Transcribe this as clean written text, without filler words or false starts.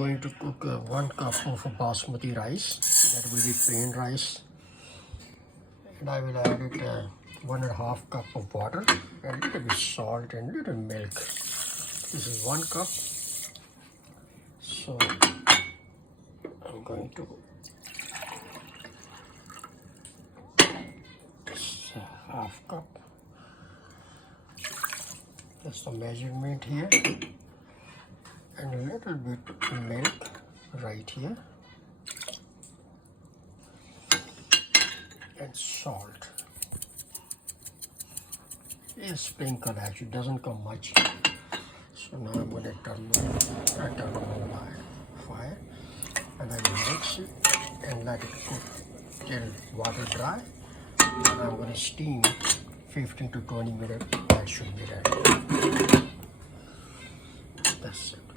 Going to cook 1 cup of basmati rice. That will be plain rice, and I will add it 1.5 cup of water and a little bit salt and little milk. This is 1 cup, so I'm going to this 1/2 cup. That's the measurement here. And a little bit milk right here, and salt. A sprinkle, actually doesn't come much. So now I'm going to turn on my fire, and I will mix it and let it cook till water dry. And I'm going to steam 15 to 20 minutes. That should be ready. That's it.